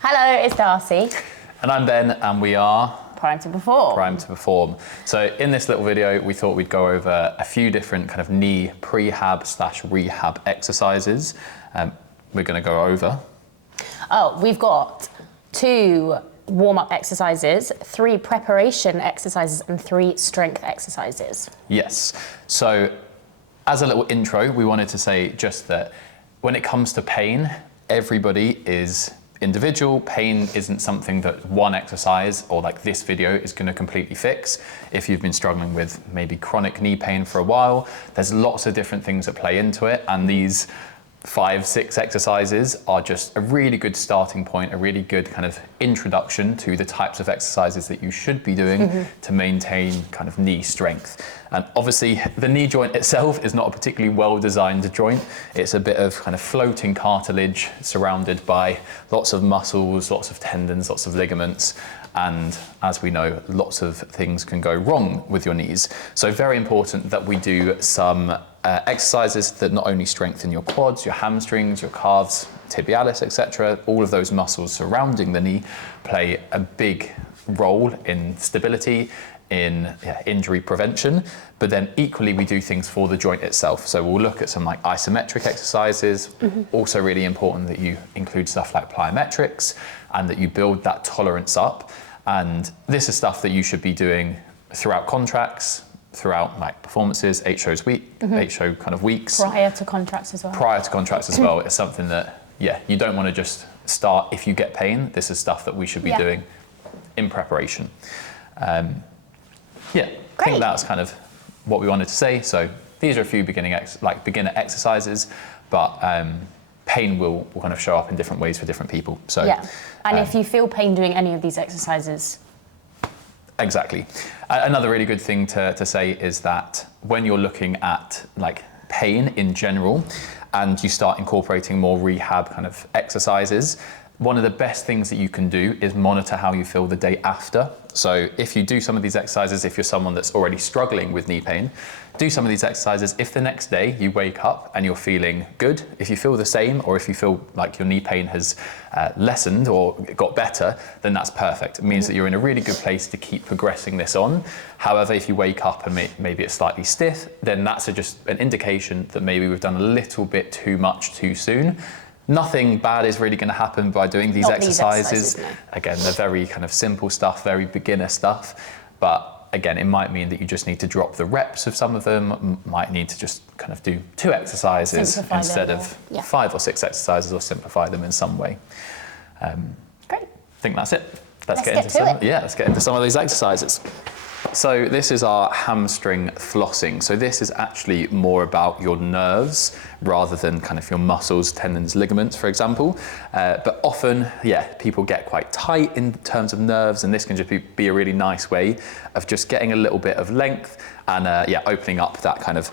Hello, it's Darcy. And I'm Ben, and we are Primed to Perform. Primed to Perform. So in this little video, we thought we'd go over a few different kind of knee prehab/rehab exercises. We're going to go over. Oh, we've got 2 warm-up exercises, 3 preparation exercises, and 3 strength exercises. Yes. So as a little intro, we wanted to say just that when it comes to pain, everybody is individual. Pain isn't something that one exercise or like this video is going to completely fix. If you've been struggling with maybe chronic knee pain for a while, there's lots of different things that play into it, and these 5-6 exercises are just a really good starting point, a really good kind of introduction to the types of exercises that you should be doing to maintain kind of knee strength. And obviously the knee joint itself is not a particularly well designed joint. It's a bit of kind of floating cartilage surrounded by lots of muscles, lots of tendons, lots of ligaments. And as we know, lots of things can go wrong with your knees. So very important that we do some exercises that not only strengthen your quads, your hamstrings, your calves, tibialis, etc. All of those muscles surrounding the knee play a big role in stability, in injury prevention, but then equally we do things for the joint itself. So we'll look at some like isometric exercises. Also really important that you include stuff like plyometrics and that you build that tolerance up. And this is stuff that you should be doing throughout contracts, throughout like performances, 8 shows a week, 8 show kind of weeks. Prior to contracts as well. Prior to contracts as well. It's something that, you don't want to just start if you get pain. This is stuff that we should be doing in preparation. I think that's kind of what we wanted to say. So these are a few beginner exercises, but pain will kind of show up in different ways for different people. So and if you feel pain doing any of these exercises. Exactly. Another really good thing to say is that when you're looking at like pain in general and you start incorporating more rehab kind of exercises, one of the best things that you can do is monitor how you feel the day after. So if you do some of these exercises, if you're someone that's already struggling with knee pain, do some of these exercises. If the next day you wake up and you're feeling good, if you feel the same, or if you feel like your knee pain has lessened or got better, then that's perfect. It means that you're in a really good place to keep progressing this on. However, if you wake up and maybe it's slightly stiff, then that's just an indication that maybe we've done a little bit too much too soon. Nothing bad is really going to happen by doing these exercises. No. Again, they're very kind of simple stuff, very beginner stuff. But again, it might mean that you just need to drop the reps of some of them, might need to just kind of do 2 exercises instead of 5 or 6 exercises, or simplify them in some way. Great. I think that's it. Let's get into some of these exercises. So this is our hamstring flossing. So this is actually more about your nerves rather than kind of your muscles, tendons, ligaments, for example. But often, people get quite tight in terms of nerves, and this can just be a really nice way of just getting a little bit of length and opening up that kind of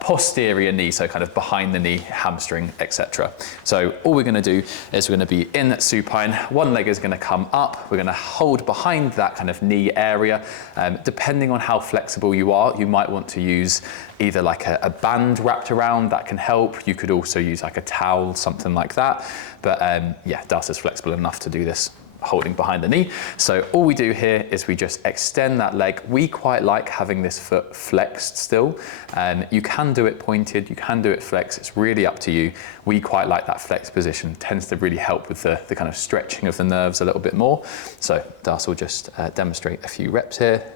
posterior knee, so kind of behind the knee, hamstring, etc. So all we're going to do is we're going to be in supine. One leg is going to come up. We're going to hold behind that kind of knee area. Depending on how flexible you are, you might want to use either like a band wrapped around. That can help. You could also use like a towel, something like that. But Darcy's flexible enough to do this holding behind the knee. So all we do here is we just extend that leg. We quite like having this foot flexed still. You can do it pointed, you can do it flexed, it's really up to you. We quite like that flexed position. It tends to really help with the kind of stretching of the nerves a little bit more. So Darcy will just demonstrate a few reps here.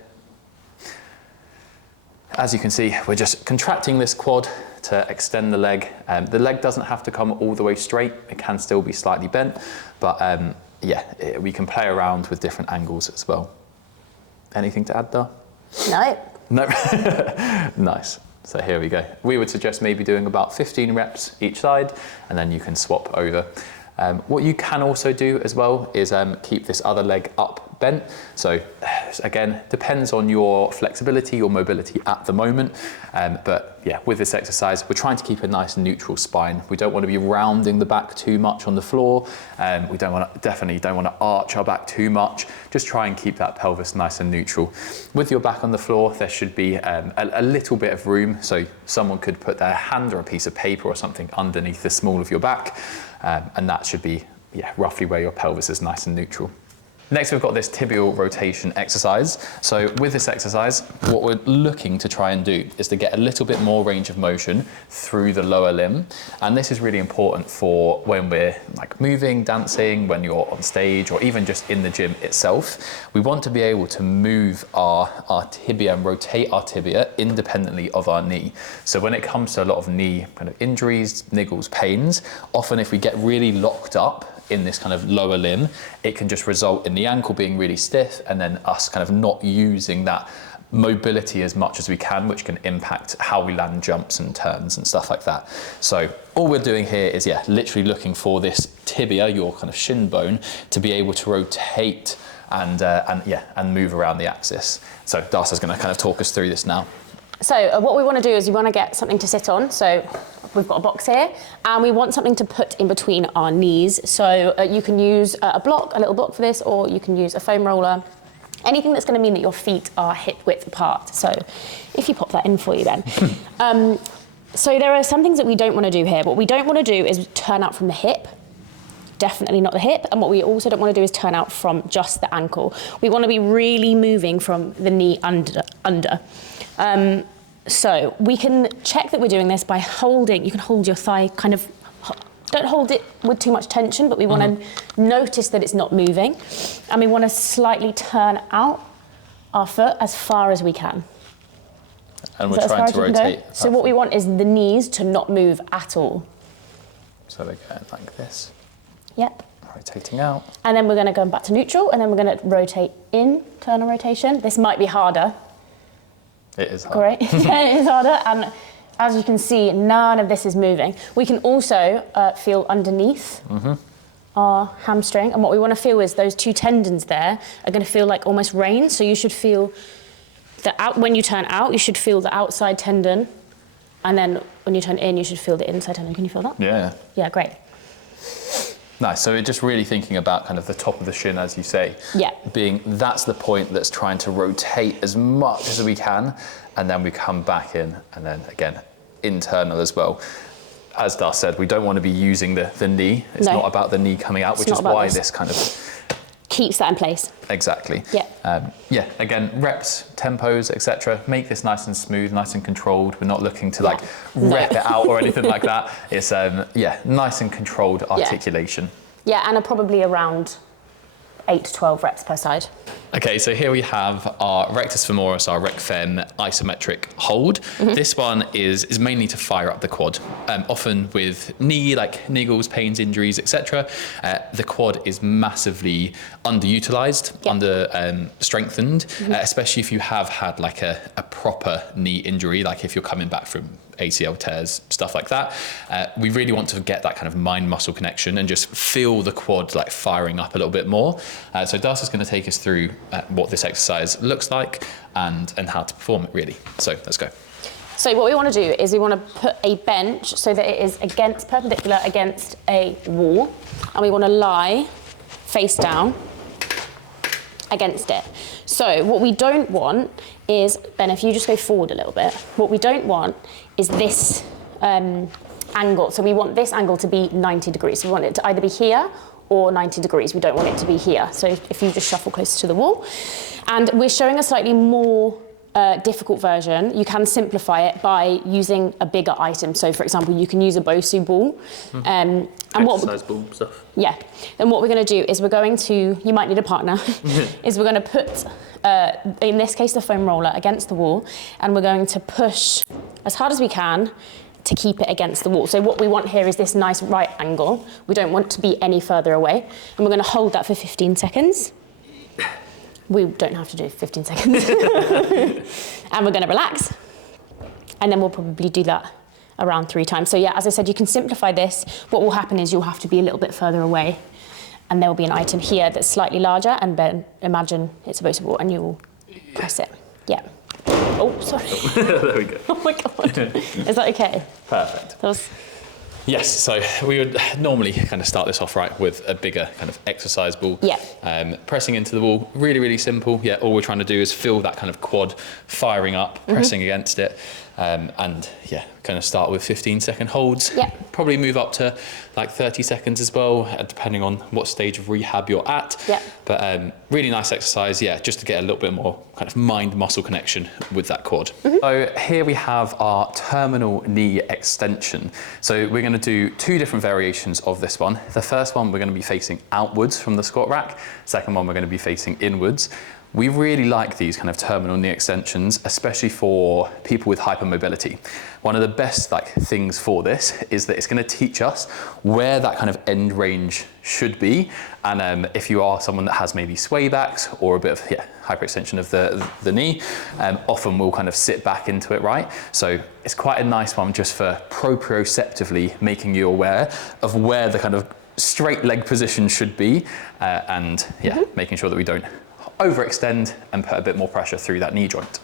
As you can see, we're just contracting this quad to extend the leg. The leg doesn't have to come all the way straight. It can still be slightly bent, but we can play around with different angles as well. Anything to add, Dar? No. Nice. So here we go. We would suggest maybe doing about 15 reps each side, and then you can swap over. What you can also do as well is keep this other leg up bent. So again, depends on your flexibility, your mobility at the moment. But with this exercise, we're trying to keep a nice neutral spine. We don't want to be rounding the back too much on the floor. We definitely don't want to arch our back too much. Just try and keep that pelvis nice and neutral. With your back on the floor, there should be a little bit of room. So someone could put their hand or a piece of paper or something underneath the small of your back. And that should be yeah, roughly where your pelvis is nice and neutral. Next, we've got this tibial rotation exercise. So with this exercise, what we're looking to try and do is to get a little bit more range of motion through the lower limb. And this is really important for when we're like moving, dancing, when you're on stage, or even just in the gym itself. We want to be able to move our tibia and rotate our tibia independently of our knee. So when it comes to a lot of knee kind of injuries, niggles, pains, often if we get really locked up in this kind of lower limb, it can just result in the ankle being really stiff and then us kind of not using that mobility as much as we can, which can impact how we land jumps and turns and stuff like that. So all we're doing here is, yeah, literally looking for this tibia, your kind of shin bone, to be able to rotate and move around the axis. So Darcy's going to kind of talk us through this now. So what we want to do is we want to get something to sit on. So we've got a box here, and we want something to put in between our knees. So you can use a little block for this, or you can use a foam roller. Anything that's going to mean that your feet are hip width apart. So if you pop that in for you, Ben. So there are some things that we don't want to do here. What we don't want to do is turn out from the hip. Definitely not the hip. And what we also don't want to do is turn out from just the ankle. We want to be really moving from the knee under. So we can check that we're doing this by holding. You can hold your thigh kind of, don't hold it with too much tension, but we want to notice that it's not moving. And we want to slightly turn out our foot as far as we can. And we're trying to rotate. So what we want is the knees to not move at all. So we're going like this. Yep. Rotating out. And then we're going to go back to neutral, and then we're going to rotate in, turn on rotation. This might be harder. It is hard. Great. It is harder, and as you can see, none of this is moving. We can also feel underneath our hamstring, and what we want to feel is those two tendons there are going to feel like almost reins. So you should feel when you turn out, you should feel the outside tendon, and then when you turn in, you should feel the inside tendon. Can you feel that? Yeah. Yeah, great. Nice. So we're just really thinking about kind of the top of the shin, as you say. Yeah. That's the point that's trying to rotate as much as we can, and then we come back in, and then again, internal as well. As Dar said, we don't want to be using the knee. It's not about the knee coming out, which is why this kind of keeps that in place. Exactly. Yeah. Again, reps, tempos, etc. Make this nice and smooth, nice and controlled. We're not looking to rep it out or anything like that. It's nice and controlled articulation. Yeah, and probably around 8 to 12 reps per side. Okay, so here we have our rectus femoris, our rec fem isometric hold. This one is mainly to fire up the quad. Often with knee, like niggles, pains, injuries, etc. The quad is massively underutilized, under strengthened, especially if you have had like a proper knee injury, like if you're coming back from ACL tears, stuff like that. We really want to get that kind of mind muscle connection and just feel the quad like firing up a little bit more. So Darcy's going to take us through what this exercise looks like and how to perform it really. So let's go. So what we want to do is we want to put a bench so that it is perpendicular against a wall, and we want to lie face down against it. So what we don't want is, Ben, if you just go forward a little bit, what we don't want is this angle. So we want this angle to be 90 degrees. We want it to either be here or 90 degrees. We don't want it to be here. So if you just shuffle closer to the wall. And we're showing a slightly more difficult version. You can simplify it by using a bigger item. So for example, you can use a Bosu ball. Exercise ball stuff. Yeah. Then what we're going to do is we're going to, you might need a partner, is we're going to put, in this case, the foam roller against the wall, and we're going to push as hard as we can to keep it against the wall. So what we want here is this nice right angle. We don't want to be any further away. And we're going to hold that for 15 seconds. We don't have to do 15 seconds. And we're going to relax. And then we'll probably do that around 3 times. So yeah, as I said, you can simplify this. What will happen is you'll have to be a little bit further away, and there will be an item here that's slightly larger, and then imagine it's a Bosu ball, and you will press it. Yeah. Oh, sorry. There we go. Oh my God. Is that okay? Perfect. That was... Yes, so we would normally kind of start this off with a bigger kind of exercise ball. Yeah. Pressing into the wall, really, really simple. Yeah, all we're trying to do is feel that kind of quad firing up, pressing against it. And yeah, kind of start with 15-second holds. Yeah. Probably move up to like 30 seconds as well, depending on what stage of rehab you're at. Yeah. But really nice exercise, yeah, just to get a little bit more kind of mind-muscle connection with that quad. So here we have our terminal knee extension. So we're going to do 2 different variations of this one. The first one, we're going to be facing outwards from the squat rack. Second one, we're going to be facing inwards. We really like these kind of terminal knee extensions, especially for people with hypermobility. One of the best things for this is that it's going to teach us where that kind of end range should be. And if you are someone that has maybe sway backs or a bit of hyperextension of the knee, often we'll kind of sit back into it, right? So it's quite a nice one just for proprioceptively making you aware of where the kind of straight leg position should be, and making sure that we don't overextend and put a bit more pressure through that knee joint.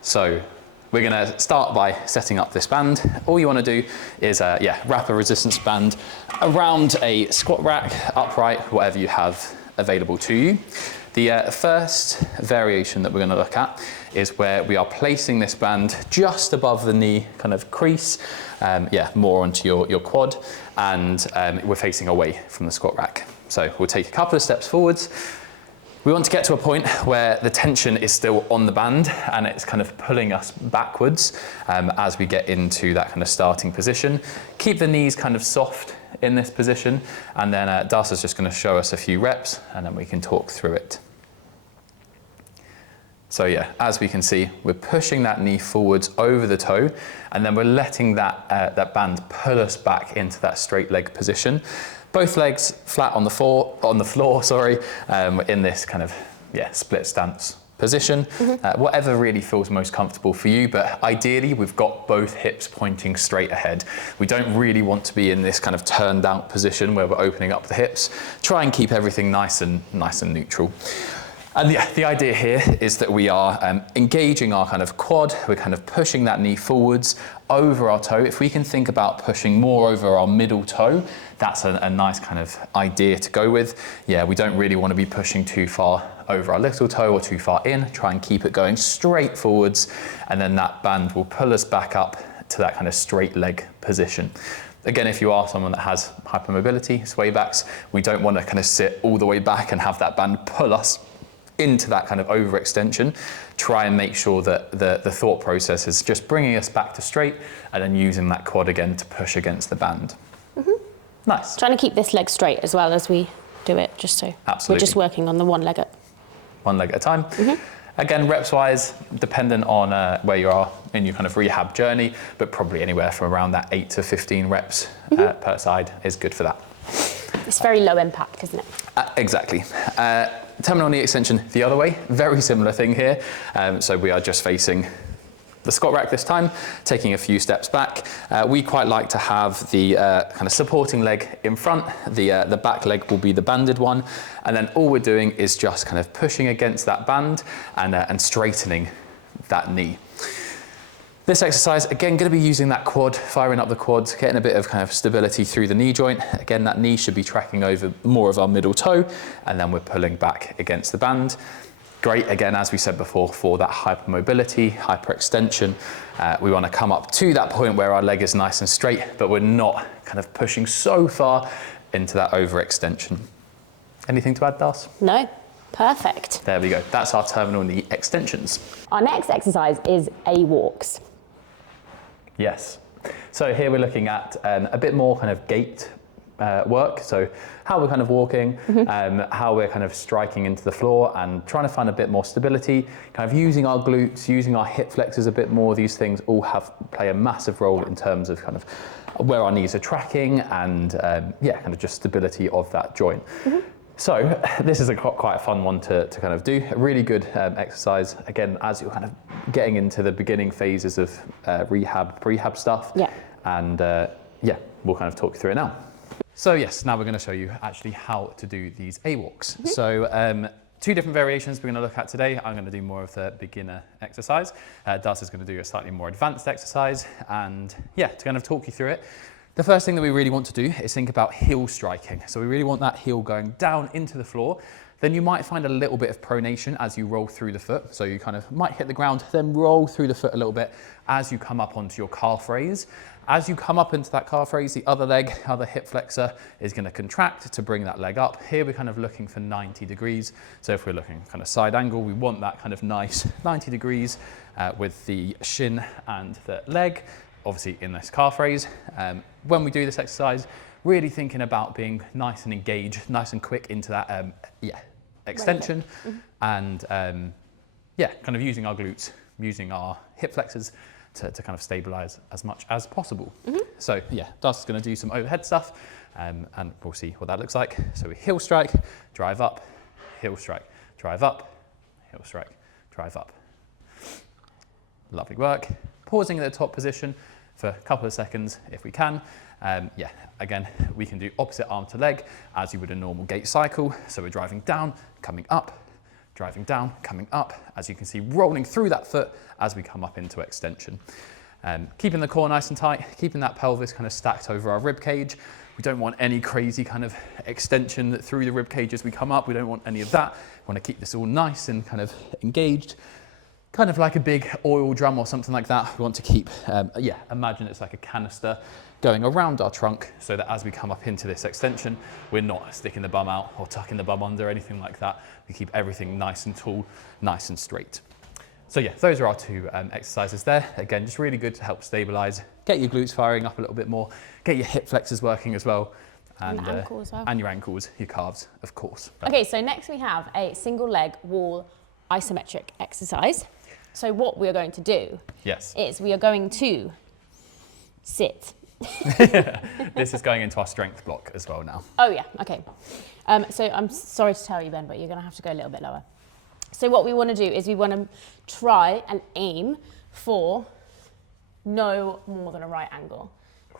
So we're going to start by setting up this band. All you want to do is wrap a resistance band around a squat rack, upright, whatever you have available to you. The first variation that we're going to look at is where we are placing this band just above the knee kind of crease, more onto your quad, and we're facing away from the squat rack. So we'll take a couple of steps forwards. We want to get to a point where the tension is still on the band and it's kind of pulling us backwards as we get into that kind of starting position. Keep the knees kind of soft in this position, and then Darcy's just going to show us a few reps and then we can talk through it. So yeah, as we can see, we're pushing that knee forwards over the toe, and then we're letting that band pull us back into that straight leg position. Both legs flat on the floor, in this kind of split stance position. Whatever really feels most comfortable for you, but ideally we've got both hips pointing straight ahead. We don't really want to be in this kind of turned out position where we're opening up the hips. Try and keep everything nice and neutral. And the idea here is that we are engaging our kind of quad. We're kind of pushing that knee forwards over our toe. If we can think about pushing more over our middle toe, that's a nice kind of idea to go with. Yeah, we don't really want to be pushing too far over our little toe or too far in. Try and keep it going straight forwards, and then that band will pull us back up to that kind of straight leg position. Again, if you are someone that has hypermobility, sway backs, we don't want to kind of sit all the way back and have that band pull us into that kind of overextension. Try and make sure that the thought process is just bringing us back to straight and then using that quad again to push against the band. Nice. Trying to keep this leg straight as well as we do it, just so Absolutely. We're just working on the one leg at a time. Again, reps wise, dependent on where you are in your kind of rehab journey, but probably anywhere from around that 8 to 15 reps per side is good for that. It's very low impact, isn't it? Exactly. Terminal knee extension the other way, very similar thing here. So we are just facing the squat rack this time, taking a few steps back. We quite like to have the kind of supporting leg in front. The back leg will be the banded one. And then all we're doing is just kind of pushing against that band and straightening that knee. This exercise, again, going to be using that quad, firing up the quads, getting a bit of kind of stability through the knee joint. Again, that knee should be tracking over more of our middle toe, and then we're pulling back against the band. Great, again, as we said before, for that hypermobility, hyperextension. We want to come up to that point where our leg is nice and straight, but we're not kind of pushing so far into that overextension. Anything to add, Das? No. Perfect. There we go. That's our terminal knee extensions. Our next exercise is A-walks. Yes. So here we're looking at a bit more kind of gait work. So how we're kind of walking, how we're kind of striking into the floor and trying to find a bit more stability, kind of using our glutes, using our hip flexors a bit more. These things all play a massive role in terms of kind of where our knees are tracking and kind of just stability of that joint. So this is quite a fun one to kind of do. A really good exercise, again, as you're kind of getting into the beginning phases of prehab stuff. Yeah. And we'll kind of talk you through it now. So yes, now we're going to show you actually how to do these A-walks. So 2 different variations we're going to look at today. I'm going to do more of the beginner exercise. Darcy's going to do a slightly more advanced exercise. And yeah, to kind of talk you through it, The first thing that we really want to do is think about heel striking. So we really want that heel going down into the floor. Then you might find a little bit of pronation as you roll through the foot. So you kind of might hit the ground, then roll through the foot a little bit as you come up onto your calf raise. As you come up into that calf raise, the other leg, other hip flexor is going to contract to bring that leg up. Here we're kind of looking for 90 degrees. So if we're looking kind of side angle, we want that kind of nice 90 degrees with the shin and the leg, obviously in this calf raise. When we do this exercise, really thinking about being nice and engaged, nice and quick into that extension, and kind of using our glutes, using our hip flexors to kind of stabilize as much as possible. So yeah, Darcy's going to do some overhead stuff, and we'll see what that looks like. So we heel strike, drive up, heel strike, drive up, heel strike, drive up. Lovely work. Pausing at the top position for a couple of seconds if we can. Again, we can do opposite arm to leg as you would a normal gait cycle. So we're driving down, coming up, driving down, coming up. As you can see, rolling through that foot as we come up into extension. Keeping the core nice and tight, keeping that pelvis kind of stacked over our rib cage. We don't want any crazy kind of extension through the rib cage as we come up. We don't want any of that. We want to keep this all nice and kind of engaged. Kind of like a big oil drum or something like that. We want to keep, imagine it's like a canister going around our trunk so that as we come up into this extension, we're not sticking the bum out or tucking the bum under or anything like that. We keep everything nice and tall, nice and straight. So yeah, those are our two exercises there. Again, just really good to help stabilize, get your glutes firing up a little bit more, get your hip flexors working as well. And ankle as well. And your ankles, your calves, of course. Okay, so next we have a single leg wall isometric exercise. So what we are going to do is we are going to sit. This is going into our strength block as well now. Oh yeah, okay. So I'm sorry to tell you, Ben, but you're going to have to go a little bit lower. So what we want to do is we want to try and aim for no more than a right angle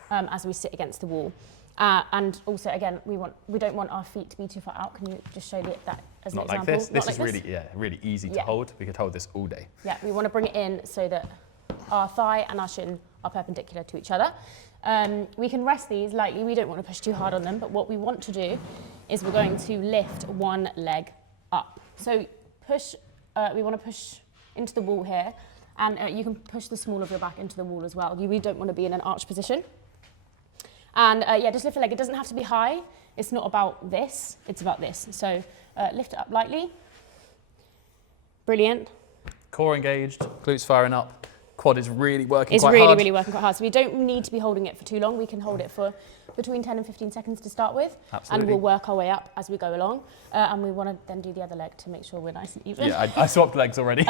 as we sit against the wall. And also, again, we don't want our feet to be too far out. Can you just show that as an example? Not like this. This is really easy to hold. We could hold this all day. Yeah, we want to bring it in so that our thigh and our shin are perpendicular to each other. We can rest these lightly. We don't want to push too hard on them. But what we want to do is we're going to lift one leg up. So we want to push into the wall here. And you can push the small of your back into the wall as well. You really don't want to be in an arch position. And just lift the leg. It doesn't have to be high. It's not about this, it's about this. So lift it up lightly. Brilliant. Core engaged, glutes firing up. Quad is really working quite hard. It's really working quite hard. So we don't need to be holding it for too long. We can hold it for between 10 and 15 seconds to start with. Absolutely. And we'll work our way up as we go along. And we want to then do the other leg to make sure we're nice and even. Yeah, I swapped legs already.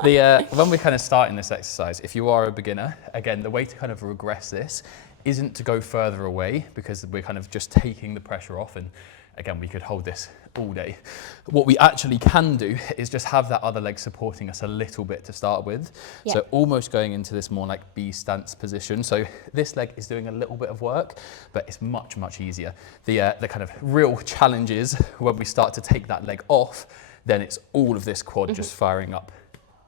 When we're kind of starting this exercise, if you are a beginner, again, the way to kind of regress this isn't to go further away because we're kind of just taking the pressure off, and again, we could hold this all day. What we actually can do is just have that other leg supporting us a little bit to start with. Yeah. So almost going into this more like B stance position. So this leg is doing a little bit of work, but it's much, much easier. The kind of real challenge is when we start to take that leg off, then it's all of this quad just firing up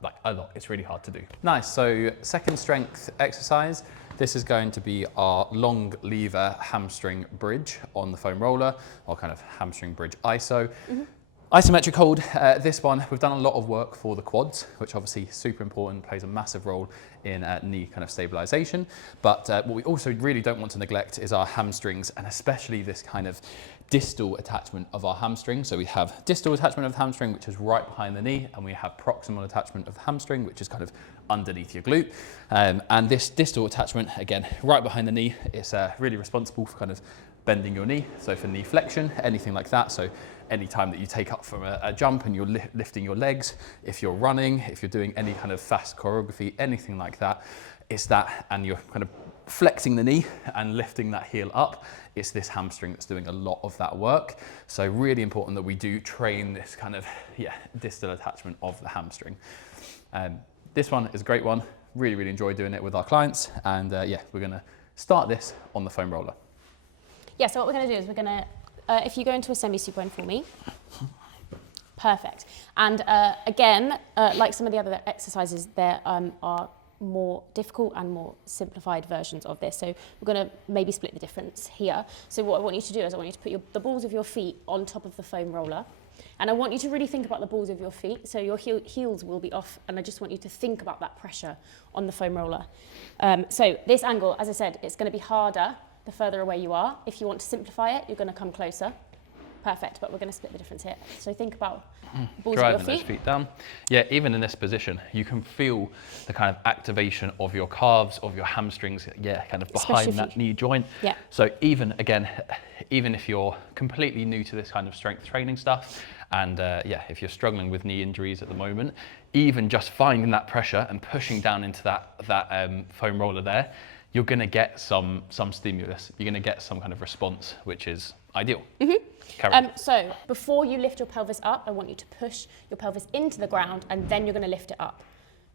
like a lot. It's really hard to do. Nice, so second strength exercise. This is going to be our long lever hamstring bridge on the foam roller, or kind of hamstring bridge iso. Isometric hold, this one, we've done a lot of work for the quads, which obviously is super important, plays a massive role in knee kind of stabilization. But what we also really don't want to neglect is our hamstrings, and especially this kind of distal attachment of our hamstring. So we have distal attachment of the hamstring, which is right behind the knee, and we have proximal attachment of the hamstring, which is kind of underneath your glute. And this distal attachment, again, right behind the knee, is really responsible for kind of bending your knee. So for knee flexion, anything like that. So any time that you take up from a jump and you're lifting your legs, if you're running, if you're doing any kind of fast choreography, anything like that, it's that, and you're kind of flexing the knee and lifting that heel up. It's this hamstring that's doing a lot of that work. So really important that we do train this kind of, distal attachment of the hamstring. This one is a great one. Really, really enjoy doing it with our clients. And we're gonna start this on the foam roller. Yeah, so what we're gonna do is we're gonna, if you go into a semi-supine for me, perfect. And again, like some of the other exercises, there are more difficult and more simplified versions of this. So we're going to maybe split the difference here. So what I want you to do is I want you to put the balls of your feet on top of the foam roller. And I want you to really think about the balls of your feet. So your heels will be off, and I just want you to think about that pressure on the foam roller. So this angle, as I said, it's going to be harder the further away you are. If you want to simplify it, you're going to come closer. Perfect, but we're going to split the difference here. So think about balls Driving of your those feet down. Yeah, even in this position, you can feel the kind of activation of your calves, of your hamstrings, yeah, kind of behind that knee joint. Yeah. So even if you're completely new to this kind of strength training stuff, and yeah, if you're struggling with knee injuries at the moment, even just finding that pressure and pushing down into that foam roller there, you're going to get some stimulus. You're going to get some kind of response, which is ideal. So before you lift your pelvis up, I want you to push your pelvis into the ground, and then you're going to lift it up.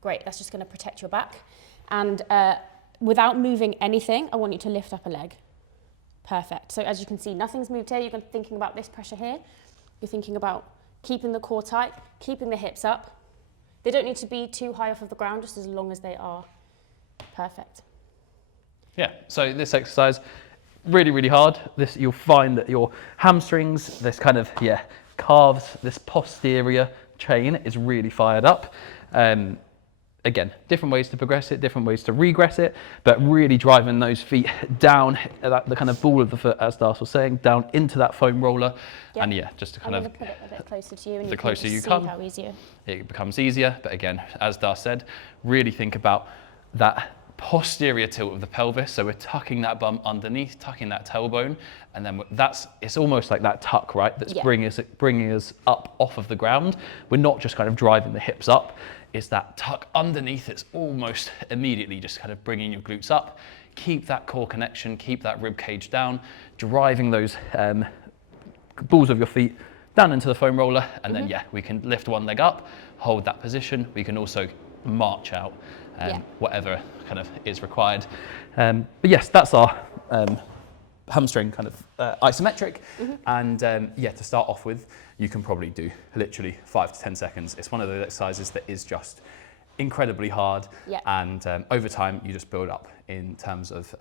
Great, that's just going to protect your back. And without moving anything, I want you to lift up a leg. Perfect. So as you can see, nothing's moved here. You're thinking about this pressure here. You're thinking about keeping the core tight, keeping the hips up. They don't need to be too high off of the ground, just as long as they are. Perfect. Yeah, so this exercise, really, really hard. You'll find that your hamstrings, this kind of, yeah, calves, this posterior chain is really fired up. Again, different ways to progress it, different ways to regress it, but really driving those feet down, the kind of ball of the foot, as Darcy was saying, down into that foam roller. Yep. And yeah, just to kind of put it a bit closer to you, and the closer you come, how easier it becomes easier. But again, as Darcy said, really think about that posterior tilt of the pelvis. So we're tucking that bum underneath, tucking that tailbone, and then it's almost like that tuck, right? That's bringing us up off of the ground. We're not just kind of driving the hips up. It's that tuck underneath. It's almost immediately just kind of bringing your glutes up. Keep that core connection, keep that rib cage down, driving those balls of your feet down into the foam roller, and then yeah, we can lift one leg up, hold that position. We can also march out, whatever kind of is required. But yes, that's our hamstring kind of isometric. And yeah, to start off with, you can probably do literally 5 to 10 seconds. It's one of those exercises that is just incredibly hard. And over time, you just build up in terms of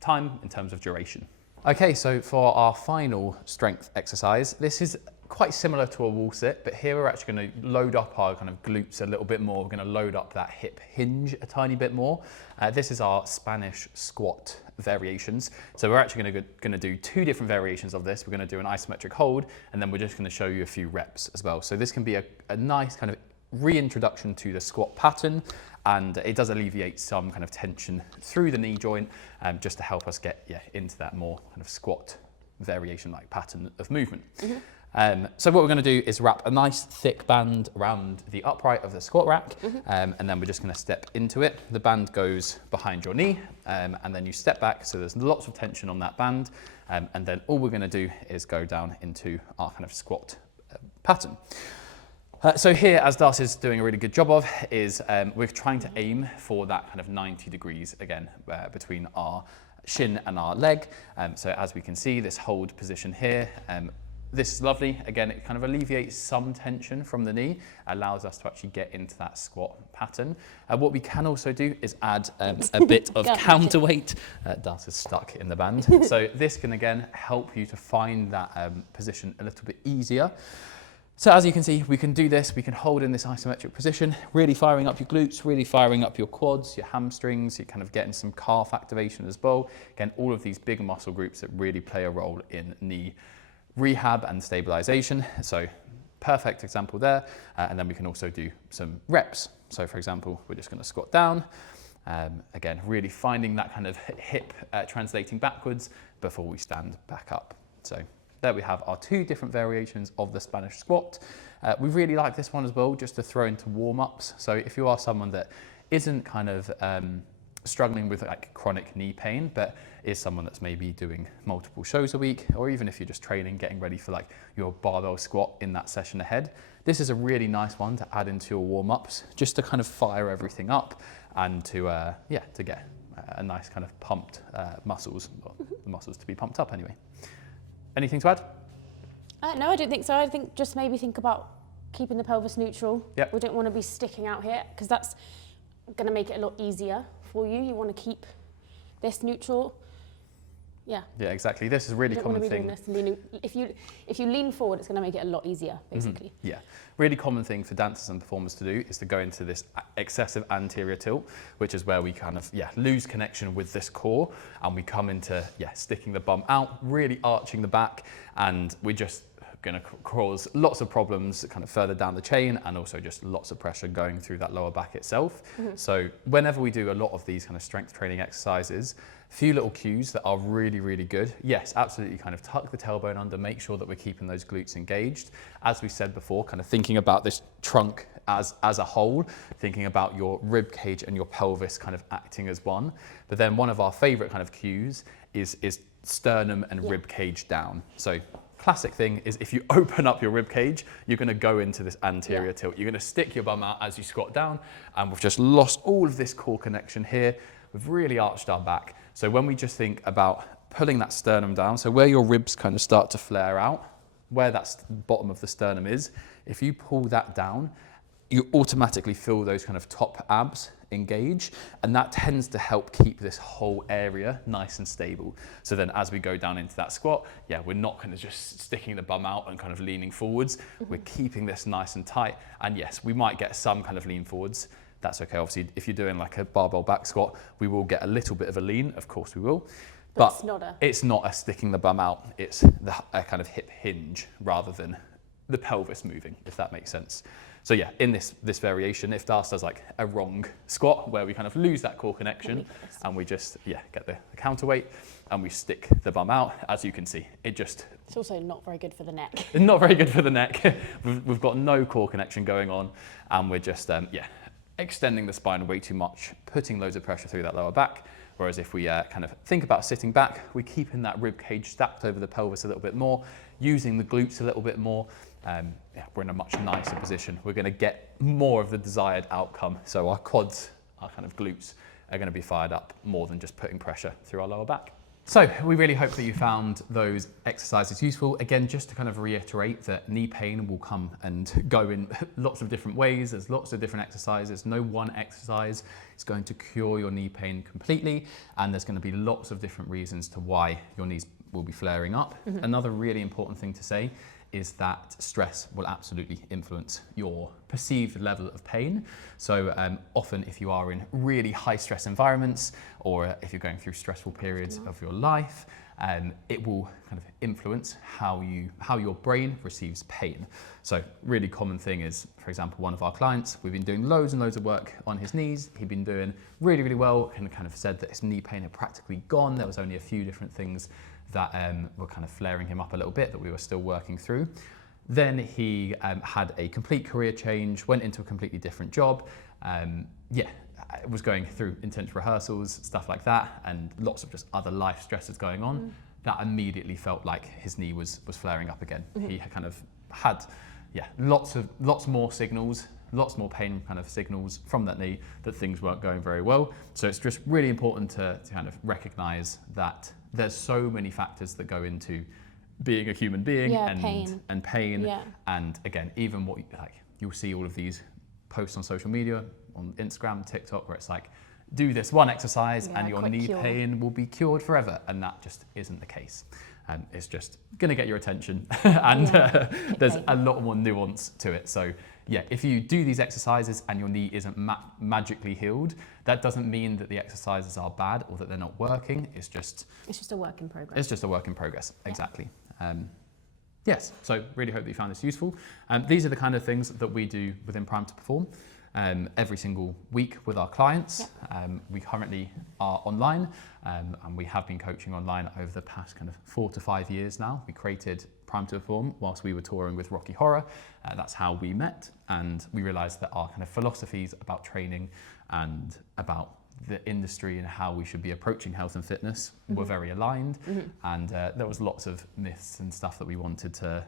time, in terms of duration. Okay, so for our final strength exercise, this is quite similar to a wall sit, but here we're actually going to load up our kind of glutes a little bit more. We're going to load up that hip hinge a tiny bit more. This is our Spanish squat variations. So we're actually going to do 2 different variations of this. We're going to do an isometric hold, and then we're just going to show you a few reps as well. So this can be a nice kind of reintroduction to the squat pattern, and it does alleviate some kind of tension through the knee joint, just to help us get into that more kind of squat variation like pattern of movement. So what we're going to do is wrap a nice thick band around the upright of the squat rack, and then we're just going to step into it. The band goes behind your knee, and then you step back, so there's lots of tension on that band, and then all we're going to do is go down into our kind of squat pattern. So here, as Darcy's doing a really good job of, is we're trying to aim for that kind of 90 degrees again between our shin and our leg. So as we can see, this hold position here, this is lovely. Again, it kind of alleviates some tension from the knee, allows us to actually get into that squat pattern. What we can also do is add a bit of counterweight. Darcy's stuck in the band. So this can again help you to find that position a little bit easier. So as you can see, we can do this, we can hold in this isometric position, really firing up your glutes, really firing up your quads, your hamstrings, you're kind of getting some calf activation as well. Again, all of these big muscle groups that really play a role in knee rehab and stabilization. So perfect example there. And then we can also do some reps. So for example, we're just going to squat down. Again, really finding that kind of hip translating backwards before we stand back up. So there we have our 2 different variations of the Spanish squat. We really like this one as well, just to throw into warm-ups. So if you are someone that isn't kind of struggling with like chronic knee pain, but is someone that's maybe doing multiple shows a week, or even if you're just training, getting ready for like your barbell squat in that session ahead, this is a really nice one to add into your warm-ups, just to kind of fire everything up and to get a nice kind of pumped muscles, or the muscles to be pumped up anyway. Anything to add? No, I don't think so. I think just maybe think about keeping the pelvis neutral. Yep. We don't want to be sticking out here, because that's going to make it a lot easier for you. You want to keep this neutral. Yeah. Yeah, exactly. This is a really common thing. If you lean forward, it's going to make it a lot easier, basically. Yeah, really common thing for dancers and performers to do is to go into this excessive anterior tilt, which is where we kind of lose connection with this core, and we come into sticking the bum out, really arching the back, and we just going to cause lots of problems kind of further down the chain, and also just lots of pressure going through that lower back itself. So whenever we do a lot of these kind of strength training exercises, a few little cues that are really, really good. Yes, absolutely, kind of tuck the tailbone under, make sure that we're keeping those glutes engaged. As we said before, kind of thinking about this trunk as a whole, thinking about your rib cage and your pelvis kind of acting as one. But then one of our favorite kind of cues is sternum and rib cage down. So classic thing is if you open up your rib cage, you're going to go into this anterior tilt. You're going to stick your bum out as you squat down, and we've just lost all of this core connection here. We've really arched our back. So when we just think about pulling that sternum down, so where your ribs kind of start to flare out, where that bottom of the sternum is, if you pull that down, you automatically feel those kind of top abs engage, and that tends to help keep this whole area nice and stable. So then as we go down into that squat, we're not kind of just sticking the bum out and kind of leaning forwards. We're keeping this nice and tight, and yes, we might get some kind of lean forwards. That's okay. Obviously, if you're doing like a barbell back squat, we will get a little bit of a lean, of course we will. But it's not a sticking the bum out, it's a kind of hip hinge rather than the pelvis moving, if that makes sense. So in this variation, if Darcy does like a wrong squat where we kind of lose that core connection, and we just get the counterweight and we stick the bum out, as you can see, it's also not very good for the neck. Not very good for the neck. We've got no core connection going on, and we're just extending the spine way too much, putting loads of pressure through that lower back. Whereas if we kind of think about sitting back, we're keeping that rib cage stacked over the pelvis a little bit more, using the glutes a little bit more. We're in a much nicer position. We're going to get more of the desired outcome. So our quads, our kind of glutes, are going to be fired up more than just putting pressure through our lower back. So we really hope that you found those exercises useful. Again, just to kind of reiterate that knee pain will come and go in lots of different ways. There's lots of different exercises. No one exercise is going to cure your knee pain completely. And there's going to be lots of different reasons to why your knees will be flaring up. Another really important thing to say is that stress will absolutely influence your perceived level of pain. So often if you are in really high stress environments, or if you're going through stressful periods of your life, it will kind of influence how your brain receives pain. So really common thing is, for example, one of our clients, we've been doing loads and loads of work on his knees. He'd been doing really, really well, and kind of said that his knee pain had practically gone. There was only a few different things that were kind of flaring him up a little bit that we were still working through. Then he had a complete career change, went into a completely different job. Was going through intense rehearsals, stuff like that, and lots of just other life stresses going on. That immediately felt like his knee was flaring up again. He kind of had lots more signals, lots more pain kind of signals from that knee that things weren't going very well. So it's just really important to kind of recognize that there's so many factors that go into being a human being, and pain. And again, even what you'll see all of these posts on social media, on Instagram, TikTok, where it's like, do this one exercise and your knee pain will be cured forever. And that just isn't the case. It's just gonna get your attention and there's a lot more nuance to it. So if you do these exercises and your knee isn't magically healed, that doesn't mean that the exercises are bad or that they're not working. It's just a work in progress. It's just a work in progress, exactly. Yes, so really hope that you found this useful. These are the kind of things that we do within Prime to Perform every single week with our clients. We currently are online, and we have been coaching online over the past kind of 4 to 5 years now. We created Prime to Perform whilst we were touring with Rocky Horror. That's how we met, and we realised that our kind of philosophies about training and about the industry and how we should be approaching health and fitness were very aligned, and there was lots of myths and stuff that we wanted to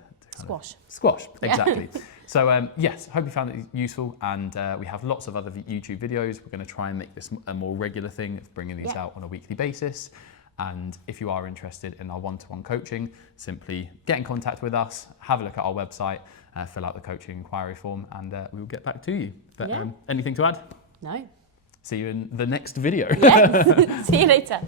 squash, exactly. So yes, hope you found it useful, and we have lots of other YouTube videos. We're going to try and make this a more regular thing of bringing these out on a weekly basis. And if you are interested in our one-to-one coaching, simply get in contact with us, have a look at our website, fill out the coaching inquiry form, and we will get back to you. But anything to add? No. See you in the next video. Yes. See you later.